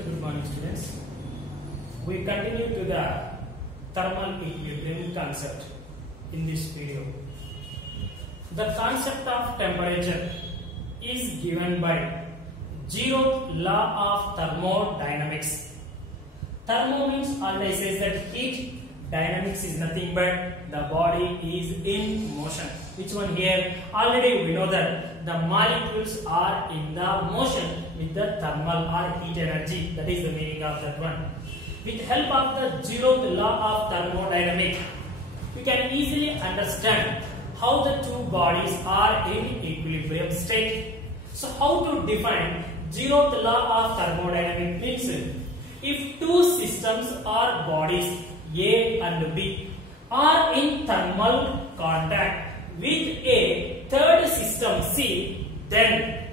So good morning students. We continue to the thermal equilibrium concept in this video. The concept of temperature is given by zeroth law of thermodynamics. Thermo means always says that heat, dynamics is nothing but the body is in motion. Which one here? Already we know that the molecules are in the motion with the thermal or heat energy. That is the meaning of that one. With help of the zeroth law of thermodynamics, you can easily understand how the two bodies are in equilibrium state. So how to define zeroth law of thermodynamics means if two systems or bodies A and B are in thermal contact with a third system C, then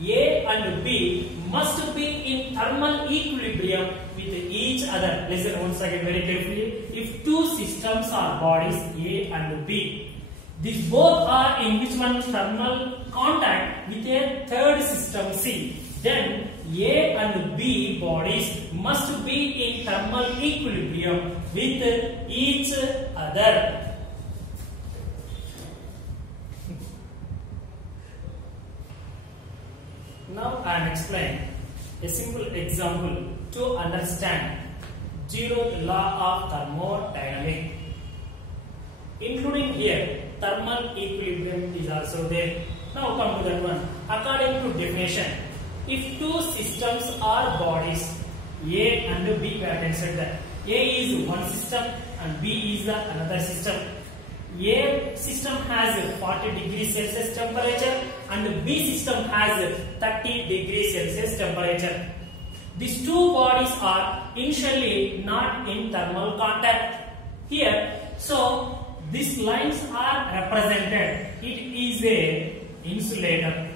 A and B must be in thermal equilibrium with each other. Listen once again very carefully. If two systems or bodies A and B, these both are in which one? Thermal contact with a third system C, then A and B bodies must be in thermal equilibrium with each other. Now I am explaining a simple example to understand zeroth law of thermodynamics. Including here, thermal equilibrium is also there. Now come to that one. According to definition, if two systems or bodies A and B, we have considered that A is one system and B is another system. A system has 40 degrees Celsius temperature and B system has 30 degrees Celsius temperature. These two bodies are initially not in thermal contact here. So these lines are represented. It is a insulator.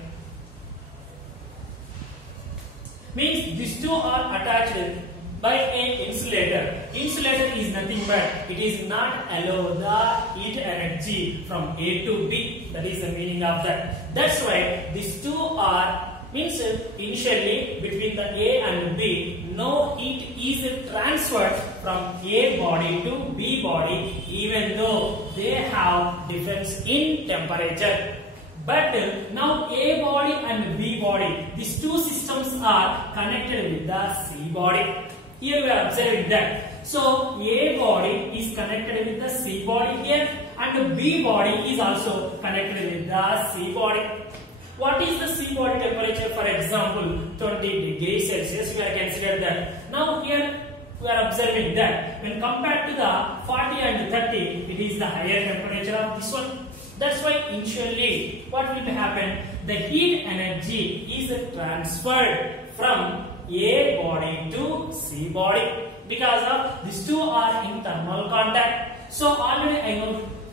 Means these two are attached by an insulator. Insulator is nothing but it is not allow the heat energy from A to B. That is the meaning of that. That's why these two are means initially between the A and B, no heat is transferred from A body to B body, even though they have difference in temperature. But now A body and B body, these two systems are connected with the C body. Here we are observing that. So A body is connected with the C body here and B body is also connected with the C body. What is the C body temperature? For example, 20 degrees Celsius. We are considered that. Now here we are observing that when compared to the 40 and 30, it is the higher temperature of this one. That's why initially what will happen? The heat energy is transferred from A body to C body because of these two are in thermal contact. So already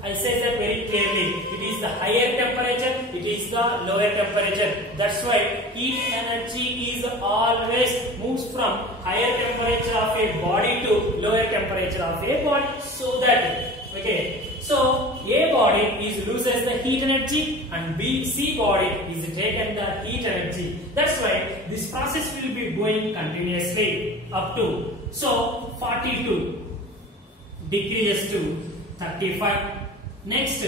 I said that very clearly. It is the higher temperature, it is the lower temperature. That's why heat energy is always moves from higher temperature of a body to lower temperature of a body. So that so A body is loses the heat energy and C body is taken the heat energy. That's why this process will be going continuously up to 42 decreases to 35. Next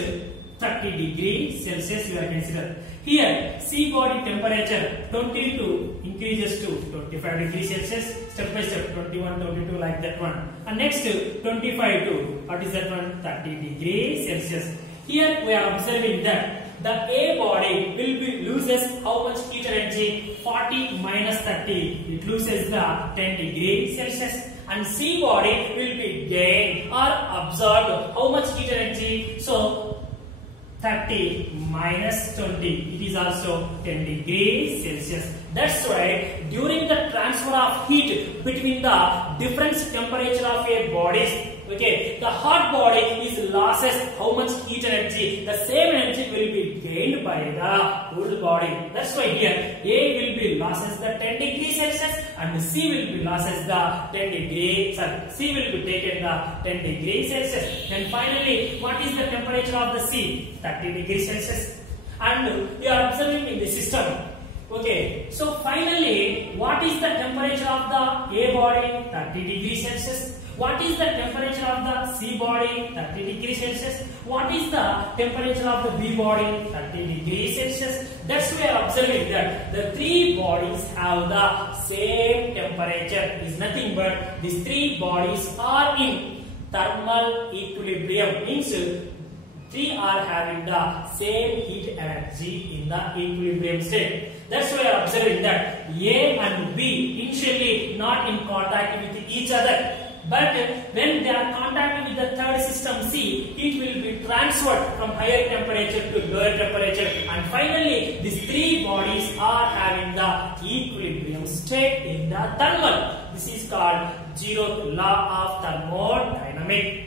30 degrees Celsius we are considered. Here C body temperature 22 increases to 25 degrees Celsius, step by step 21, 22 like that one. And next 25 to what is that one? 30 degrees Celsius. Here we are observing that the A body will be loses how much heat energy? 40 minus 30. It loses the 10 degrees Celsius. And C body will be gained or absorbed how much heat energy? So 30 minus 20, it is also 10 degrees Celsius. That's why during the transfer of heat between the different temperature of a bodies, the hot body is losses how much heat energy? The same energy will be gained by the cool body. That's why here A will be losses the 10 degrees Celsius and C will be losses the 10 degrees. C will be taken the 10 degrees Celsius. Then finally, what is the temperature of the C? 30 degrees Celsius. And we are observing in the system Okay, so finally, what is the temperature of the A body? 30 degrees Celsius. What is the temperature of the C body? 30 degrees Celsius. What is the temperature of the B body? 30 degrees Celsius. That's why we are observing that the three bodies have the same temperature. Is nothing but these three bodies are in thermal equilibrium. Means three are having the same heat energy in the equilibrium state. That's why we are observing that A and B initially not in contact with each other. But when they are contacted with the third system C, it will be transferred from higher temperature to lower temperature, and finally these three bodies are having the equilibrium state in the thermal. This is called zeroth law of thermodynamics.